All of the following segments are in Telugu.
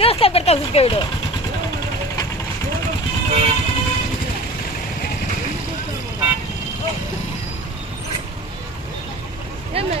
Dios te perca sus quebró. Dame, dame.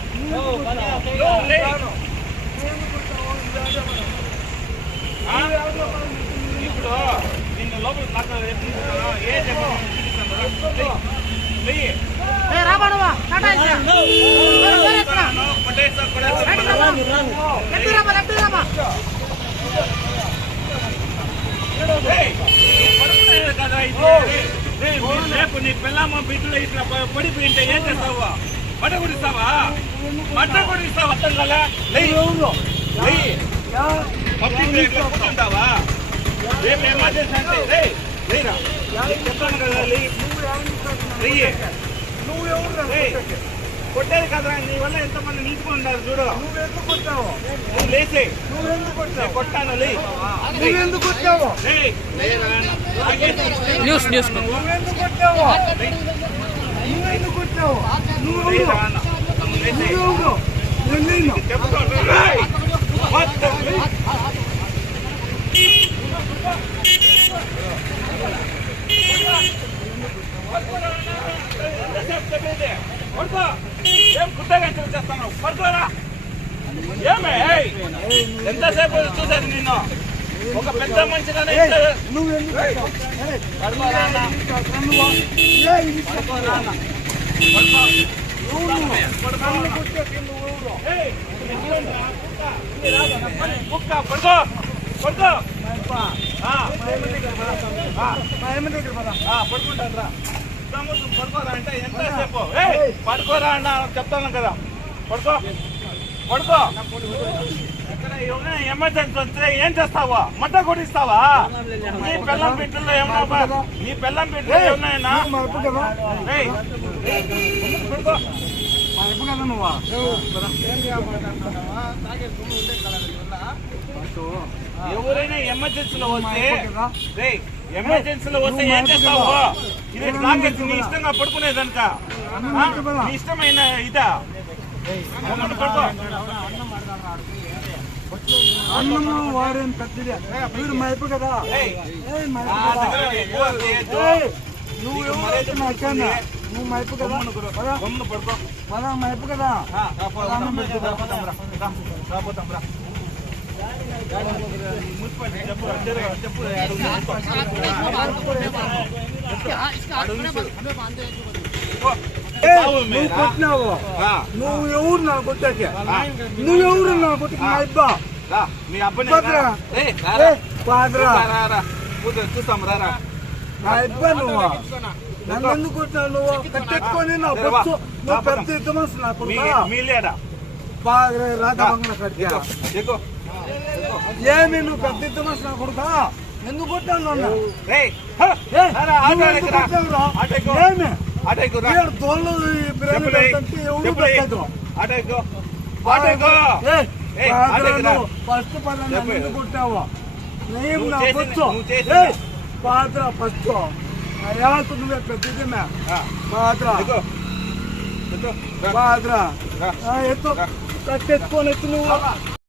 రేయ్ రేయ్ రేయ్ రేయ్ ఆ? ఇప్పుడు నిన్ను లోపల నాకు ఎత్తుకుంటున్నాను ఏ చెప్పాను చూపిస్తాను వెయ్యి కొట్టేస్తా రేపు నీ పిల్లమ్మ బిడ్డలు ఇట్లా ప- పడిపోయింటే ఏం చేస్తావా మట కొడిస్తావా మట కొడిస్తావా అర్థం పబ్లిక్ కూర్చుంటావా రేపు ఎమర్జెన్సీ అంటే లేరా చెప్తాను కదా లే వెయ్యి రేయ్, కొట్టేది కదా నీ వల్ల ఎంతమంది నిలుచుకుంటారు చూడు. నువ్వు లేచే. నేను కొట్టాను లే నువ్వెందుకు. లేరా అన్న. నాకేంటి ఇష్టం? News news. నువ్వెందుకు వచ్చావు నువ్వెందుకు వచ్చావు నువ్వు. నువ్వు. ఎంతసేపు చూసాను నిన్ను ఒక పెద్ద మనిషిగానే. నువ్వు ఏయ్, ఇది పడుకోరా అన్న. ఆ. తమ్ముడు అంటే ఎంతసేపు పడుకోరా అన్న చెప్తాను కదా పడుకో పడుకో ఎక్కడ ఎమర్జెన్సీ వస్తే ఏం చేస్తావా మట్ట కొడిస్తావా నీ పెళ్ళం బిడ్డలో ఏమన్నా బా- నీ పెళ్ళం బిడ్డలో ఏమన్నాయన్నా కదా నువ్వా ఎవరైనా ఎమర్జెన్సీలో వస్తే ఎమర్జెన్సీలో వస్తే ఏం చేస్తావు? ఇది నాకేసి నీ ఇష్టంగా పడుకునేదనుక? నీ ఇష్టమైన ఇదా? అన్నము వారేం పెద్దది. వీడు మా అప్పు కదా. నా నువ్వు ఎవరు? నువ్వు మా అప్పు కదా పడుకో. పద, మా అప్పు కదా. రాపోదాం, రా. చెప్పు, నువ్వు? కొట్టినావు? నువ్వు ఎవరు నా కొట్టాకి? నువ్వెవరు నా కొట్టుకు? మా అబ్బా. మీ అబ్బని పదరా. రా. నా అబ్బా నువ్వు. నన్ను ఎందుకు కొట్టినావు నువ్వు? కట్టెత్తుకొని నా బొచ్చు నువ్వు పెద్ద ఇద్దమస్ నా మీ కొడుకా? మీ లేడా? బాగా కట్టియా ఎక్కువ ఏమి నువ్వు పెద్ద నా కొడుకా? ఎందుకు. ఏమి? తోళ్ళు ఎవరు. పెట్టదు ఫస్ట్ నేను నా బొచ్చు. పాత్ర ఫస్ట్ అయాకు నువ్వే పెద్దదిమే ఆ, పాత్ర. పాత్ర. ఎత్తు. కట్టెత్తుకొని ఎత్తు నువ్వు